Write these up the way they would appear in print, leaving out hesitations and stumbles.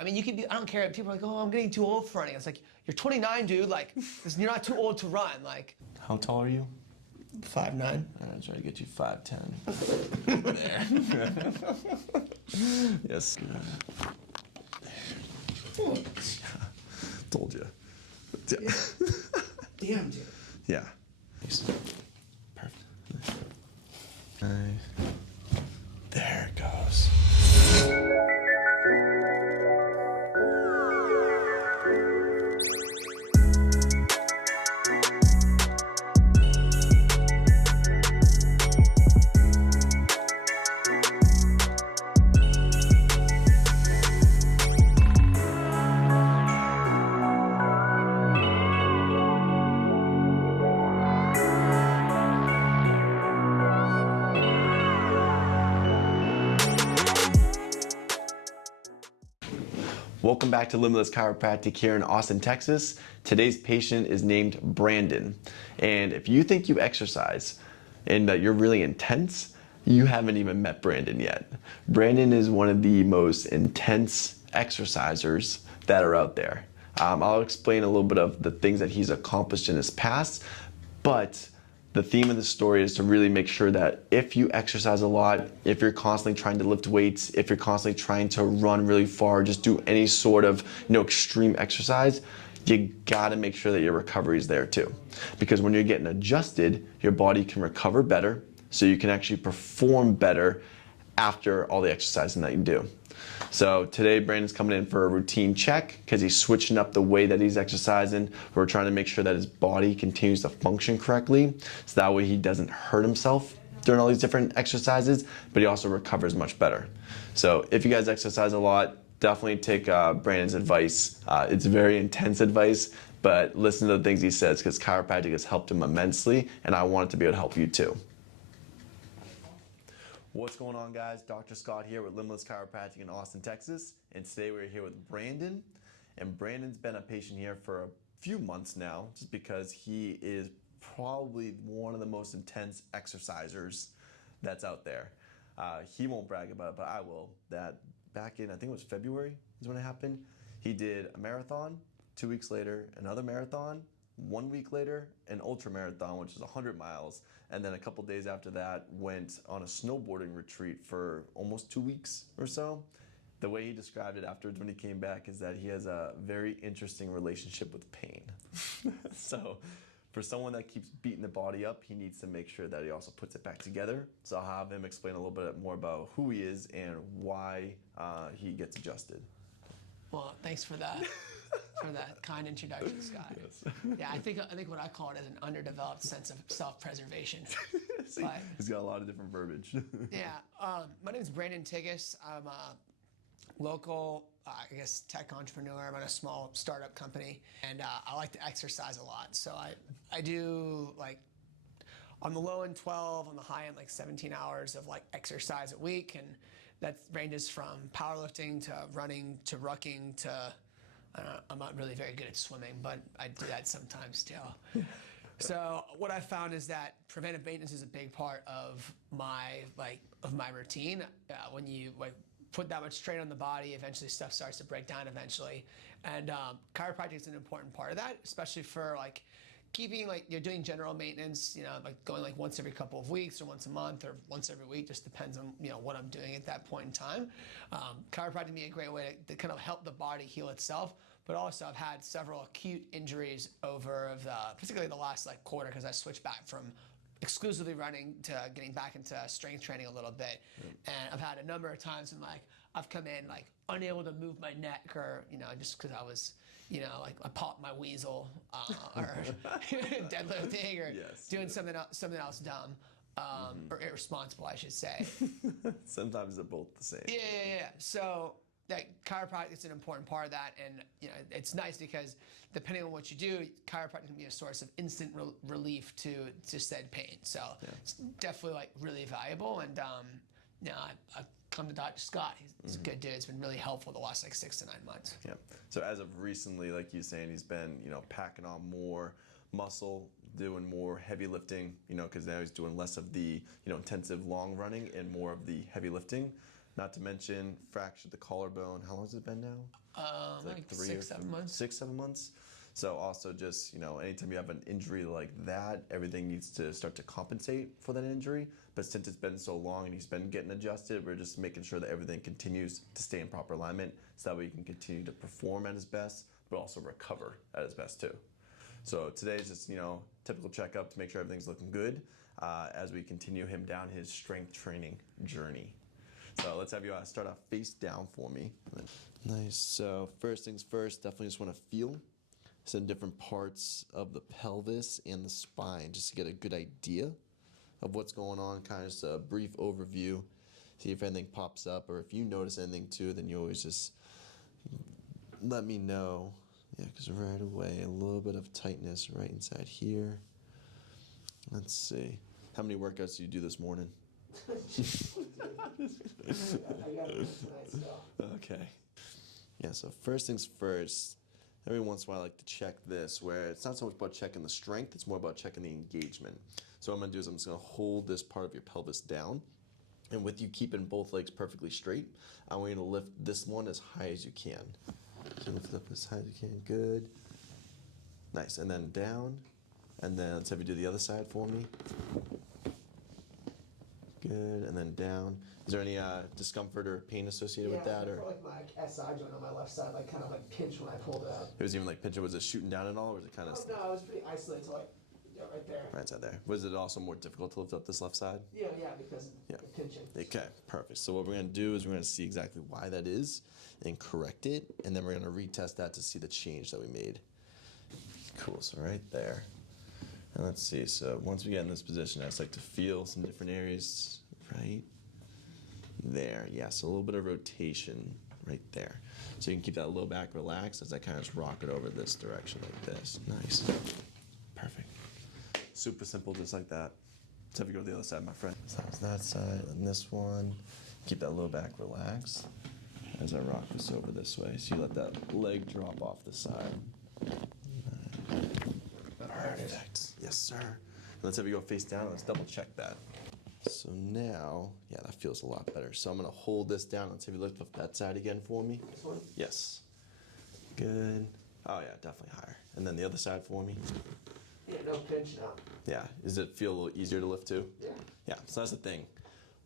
I mean, you could be, I don't care. People are like, oh, I'm getting too old for running. It's like, you're 29, dude. Like, you're not too old to run. Like, how tall are you? 5'9". I'll try to get you 5'10". There. Yes. Told you. Yeah. Damn, dude. Yeah. Perfect. There it goes. Welcome back to Limitless Chiropractic here in Austin, Texas. Today's patient is named Brandon. And if you think you exercise and that you're really intense, you haven't even met Brandon yet. Brandon is one of the most intense exercisers that are out there. I'll explain a little bit of the things that he's accomplished in his past, but the theme of the story is to really make sure that if you exercise a lot, if you're constantly trying to lift weights, if you're constantly trying to run really far, just do any sort of extreme exercise, you gotta make sure that your recovery is there too. Because when you're getting adjusted, your body can recover better, so you can actually perform better after all the exercising that you do. So today Brandon's coming in for a routine check because he's switching up the way that he's exercising. We're trying to make sure that his body continues to function correctly, so that way he doesn't hurt himself during all these different exercises, but he also recovers much better. So if you guys exercise a lot, definitely take Brandon's advice. It's very intense advice, but listen to the things he says because chiropractic has helped him immensely, and I want it to be able to help you too. What's going on, guys? Dr. Scott here with Limitless Chiropractic in Austin, Texas. And today we're here with Brandon. And Brandon's been a patient here for a few months now, just because he is probably one of the most intense exercisers that's out there. He won't brag about it, but I will. That back in, I think it was February is when it happened. He did a marathon, 2 weeks later, another marathon, 1 week later, an ultra marathon, which is 100 miles. And then a couple days after that, went on a snowboarding retreat for almost 2 weeks or so. The way he described it afterwards when he came back is that he has a very interesting relationship with pain. So for someone that keeps beating the body up, he needs to make sure that he also puts it back together. So I'll have him explain a little bit more about who he is and why he gets adjusted. Well, thanks for that. For that kind introduction, Scott. Yes. Yeah, I think what I call it is an underdeveloped sense of self-preservation. See, he's got a lot of different verbiage. Yeah, my name is Brandon Tigas. I'm a local, tech entrepreneur. I'm at a small startup company, and I like to exercise a lot. So I do on the low end 12, on the high end 17 hours of exercise a week, and that ranges from powerlifting to running to rucking to I'm not really very good at swimming, but I do that sometimes too. So what I found is that preventive maintenance is a big part of my routine. When you put that much strain on the body, eventually stuff starts to break down eventually. And chiropractic is an important part of that, especially for keeping you're doing general maintenance, going once every couple of weeks or once a month or once every week, just depends on what I'm doing at that point in time. Chiropractic can be a great way to kind of help the body heal itself, but also I've had several acute injuries over particularly the last quarter, because I switched back from exclusively running to getting back into strength training a little bit. And I've had a number of times when I've come in unable to move my neck, or just because I was I popped my weasel or deadlifting or doing something else dumb or irresponsible, I should say. Sometimes they're both the same. Yeah. So that chiropractic is an important part of that, and it's nice because depending on what you do, chiropractic can be a source of instant relief to said pain. So it's definitely really valuable, and I've come to Dr. Scott. He's a good dude. It's been really helpful the last 6 to 9 months. Yeah. So as of recently, like you're saying, he's been packing on more muscle, doing more heavy lifting, because now he's doing less of the intensive long running and more of the heavy lifting. Not to mention fractured the collarbone. How long has it been now? It's like 6, 7 months. 6, 7 months. So also just, anytime you have an injury like that, everything needs to start to compensate for that injury. But since it's been so long and he's been getting adjusted, we're just making sure that everything continues to stay in proper alignment so that way he can continue to perform at his best, but also recover at his best too. So today is just, typical checkup to make sure everything's looking good as we continue him down his strength training journey. So let's have you start off face down for me. Nice. So first things first, definitely just want to feel some different parts of the pelvis and the spine just to get a good idea of what's going on, kind of just a brief overview, see if anything pops up, or if you notice anything too, then you always just let me know. Yeah, because right away, a little bit of tightness right inside here. Let's see. How many workouts do you do this morning? I got it tonight still. Okay. Yeah, so first things first, every once in a while I like to check this, where it's not so much about checking the strength, it's more about checking the engagement. So what I'm going to do is I'm just going to hold this part of your pelvis down. And with you keeping both legs perfectly straight, I want you to lift this one as high as you can. So lift it up as high as you can. Good. Nice. And then down. And then let's have you do the other side for me. Good. And then down. Is there any discomfort or pain associated with that? I felt like my SI joint on my left side kind of pinched when I pulled it up. It was even pinching. Was it shooting down at all, or was it kind of? Oh, no, it was pretty isolated to right there. Right side there. Was it also more difficult to lift up this left side? Yeah, because the pinching. Okay, perfect. So what we're going to do is we're going to see exactly why that is and correct it, and then we're going to retest that to see the change that we made. Cool, so right there. And let's see, so once we get in this position, I just like to feel some different areas right there. Yeah, so a little bit of rotation right there. So you can keep that low back relaxed as I kind of just rock it over this direction like this. Nice. Perfect. Super simple, just like that. Let's have you go to the other side, my friend. So that's that side, and this one. Keep that low back relaxed as I rock this over this way. So you let that leg drop off the side. Perfect. Yes, sir. Let's have you go face down. Let's double check that. So now, yeah, that feels a lot better. So I'm going to hold this down. Let's have you lift up that side again for me. This one? Yes. Good. Oh, yeah, definitely higher. And then the other side for me. Yeah, no pinch now. Yeah. Does it feel a little easier to lift too? Yeah. Yeah. So that's the thing.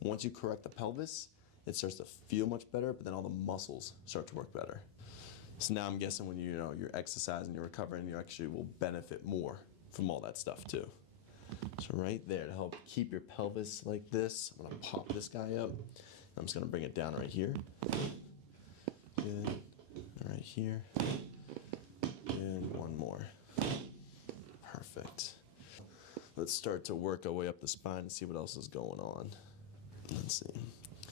Once you correct the pelvis, it starts to feel much better, but then all the muscles start to work better. So now I'm guessing when you're exercising, you're recovering, you actually will benefit more from all that stuff too. So right there to help keep your pelvis like this, I'm gonna pop this guy up. I'm just gonna bring it down right here. Good. Right here. Good. One more. Perfect. Let's start to work our way up the spine and see what else is going on. Let's see.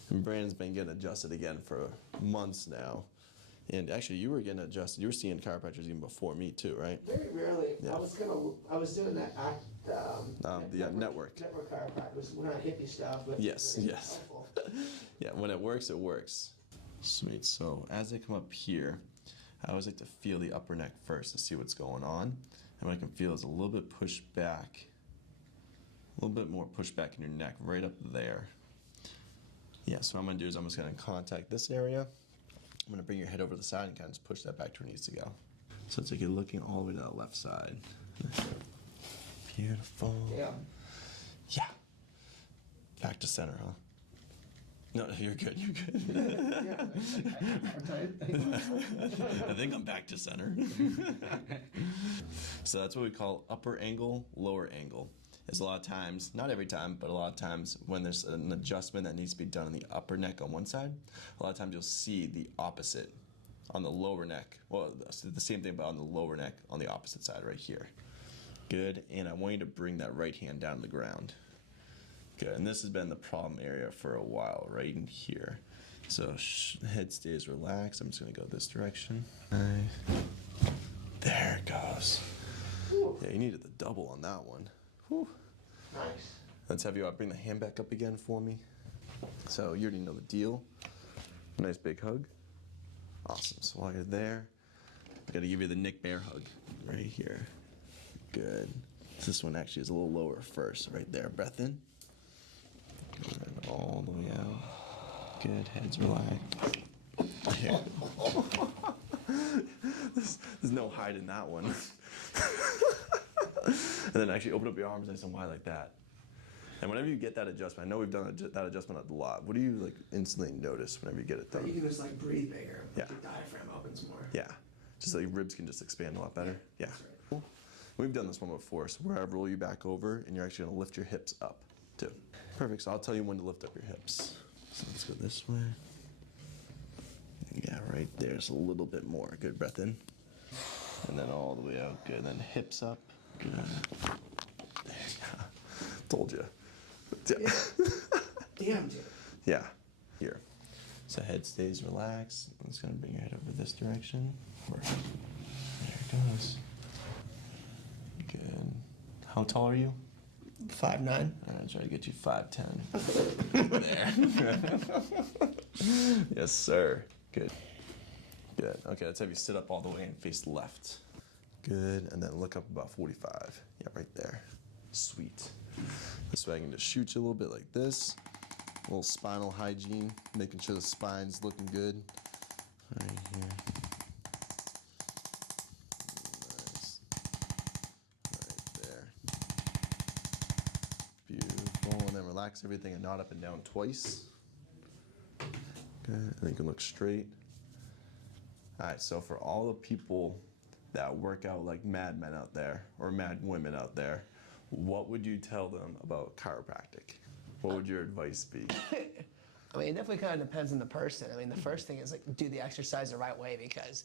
And Brandon's been getting adjusted again for months now. And actually, you were getting adjusted. You were seeing chiropractors even before me too, right? Very rarely. Yeah. I was doing that network chiropractic. We're not hippie stuff, but yes. helpful. Yeah, when it works, it works. Sweet. So as I come up here, I always like to feel the upper neck first to see what's going on. And what I can feel is a little bit pushed back, a little bit more pushback in your neck, right up there. Yeah. So what I'm gonna do is I'm just gonna contact this area. I'm gonna bring your head over to the side and kind of just push that back to where it needs to go. So it's like you're looking all the way to the left side. Beautiful. Yeah. Yeah. Back to center, huh? No, you're good, you're good. Yeah. I think I'm back to center. So that's what we call upper angle, lower angle. Is a lot of times, not every time, but a lot of times when there's an adjustment that needs to be done on the upper neck on one side, a lot of times you'll see the opposite on the lower neck. Well, the same thing, but on the lower neck on the opposite side right here. Good, and I want you to bring that right hand down to the ground. Good, and this has been the problem area for a while, right in here. So head stays relaxed. I'm just gonna go this direction. Nice. There it goes. Yeah, you needed the double on that one. Whew. Nice. Let's have you bring the hand back up again for me. So you already know the deal. Nice big hug. Awesome. So while you're there, I gotta give you the Nick Bear hug right here. Good. This one actually is a little lower first, right there. Breath in. And all the way out. Good, heads relaxed. There. There's no hide in that one. And then actually open up your arms nice and wide like that. And whenever you get that adjustment, I know we've done that adjustment a lot. What do you like instantly notice whenever you get it done? You can just like breathe bigger. Yeah. Your diaphragm opens more. Yeah. Just like ribs can just expand a lot better. Yeah. That's right. Cool. We've done this one before. So where I roll you back over and you're actually gonna lift your hips up too. Perfect. So I'll tell you when to lift up your hips. So let's go this way. Yeah, right there. Just a little bit more. Good. Breath in. And then all the way out. Good. Then hips up. Good. There you go. Told you. Yeah. Damn, dude. Yeah. Here. So head stays relaxed. I'm just gonna bring your head over this direction. Perfect. There it goes. Good. How tall are you? 5'9". All right, try to get you 5'10". There. Yes, sir. Good. Good. Okay, let's have you sit up all the way and face left. Good, and then look up about 45. Yeah, right there. Sweet. This way I can just shoot you a little bit like this. A little spinal hygiene, making sure the spine's looking good. Right here. Nice. Right there. Beautiful. And then relax everything and nod up and down twice. Good. And then you can look straight. All right, so for all the people that work out like madmen out there or mad women out there, what would you tell them about chiropractic? What would your advice be? I mean, it definitely kind of depends on the person. I mean, the first thing is like do the exercise the right way, because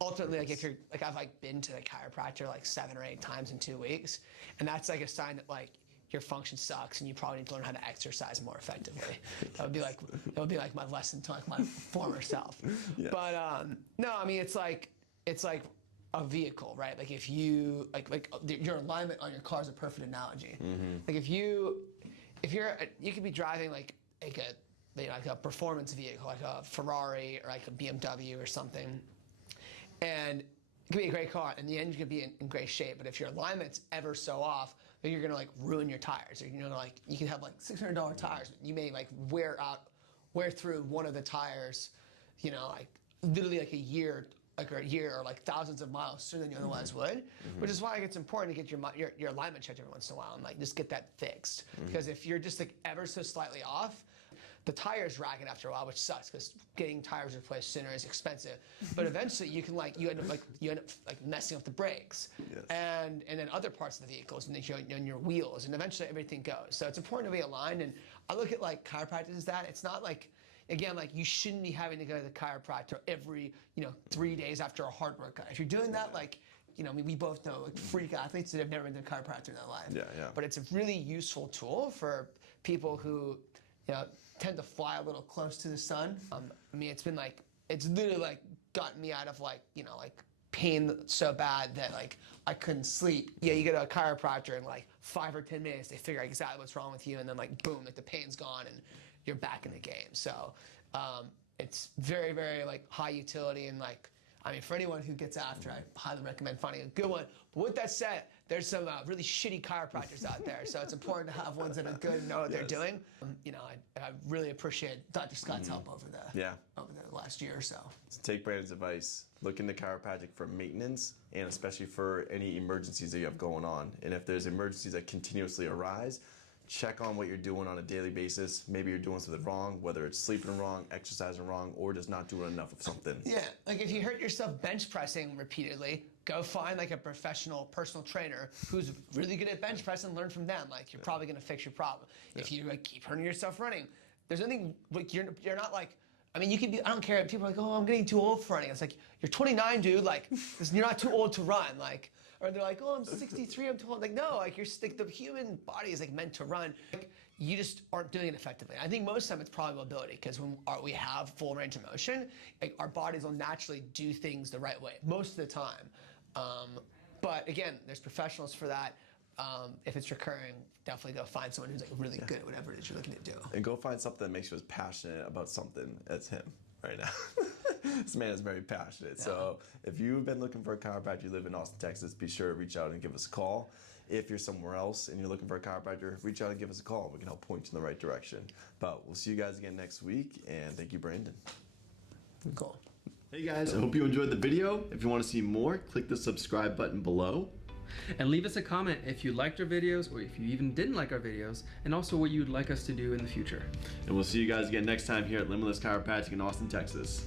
ultimately, like if you're like I've like been to the chiropractor like 7 or 8 times in 2 weeks, and that's like a sign that like your function sucks and you probably need to learn how to exercise more effectively. That would be like my lesson to like my former self. Yeah. But no, I mean it's like a vehicle, right? Like if you your alignment on your car is a perfect analogy. Like if you're you could be driving like a performance vehicle, like a Ferrari or like a BMW or something, and it could be a great car, and the engine could be in great shape. But if your alignment's ever so off, then you're gonna like ruin your tires. You're gonna like you can have like $600 tires, but you may like wear through one of the tires, you know, like literally like a year or like thousands of miles sooner than you otherwise would, which is why it's important to get your alignment checked every once in a while and like just get that fixed. Because if you're just like ever so slightly off, the tires ragged after a while, which sucks because getting tires replaced sooner is expensive. But eventually you end up messing up the brakes, Yes. and then other parts of the vehicles and your wheels, and eventually everything goes. So it's important to be aligned. And I look at like chiropractic as that. It's not like, again, like you shouldn't be having to go to the chiropractor every 3 days after a hard workout. If you're doing that, like, I mean, we both know like freak athletes that have never been to a chiropractor in their life. Yeah, yeah. But it's a really useful tool for people who tend to fly a little close to the sun. I mean, it's literally like gotten me out of like pain so bad that like I couldn't sleep. Yeah, you go to a chiropractor in like 5 or 10 minutes, they figure out exactly what's wrong with you, and then like boom, like the pain's gone and you're back in the game. So it's very, very like high utility, and like, I mean, for anyone who gets after, I highly recommend finding a good one. But with that said, there's some really shitty chiropractors out there, so it's important to have ones that are good and know what they're doing. I really appreciate Dr. Scott's help over the last year or so. So take Brandon's advice. Look into chiropractic for maintenance and especially for any emergencies that you have going on. And if there's emergencies that continuously arise, check on what you're doing on a daily basis. Maybe you're doing something wrong, whether it's sleeping wrong, exercising wrong, or just not doing enough of something. Yeah, like if you hurt yourself bench pressing repeatedly, go find like a professional personal trainer who's really good at bench pressing and learn from them. Like you're probably gonna fix your problem. If you like keep hurting yourself running, there's nothing like you're not like, I mean, you could be, I don't care, people are like, oh, I'm getting too old for running. It's like, you're 29, dude, like, you're not too old to run, like, or they're like, oh, I'm 63, I'm too old. Like, no, like, the human body is like meant to run. Like, you just aren't doing it effectively. I think most of the time it's probably mobility, because when we have full range of motion, like, our bodies will naturally do things the right way, most of the time. But again, there's professionals for that. If it's recurring, definitely go find someone who's like really good at whatever it is you're looking to do. And go find something that makes you as passionate about something as him right now. This man is very passionate. Yeah. So if you've been looking for a chiropractor, you live in Austin, Texas, be sure to reach out and give us a call. if you're somewhere else and you're looking for a chiropractor, reach out and give us a call. We can help point you in the right direction. But we'll see you guys again next week, and thank you, Brandon. Cool. Hey guys, I hope you enjoyed the video. If you want to see more, click the subscribe button below. And leave us a comment if you liked our videos or if you even didn't like our videos, and also what you'd like us to do in the future. And we'll see you guys again next time here at Limitless Chiropractic in Austin, Texas.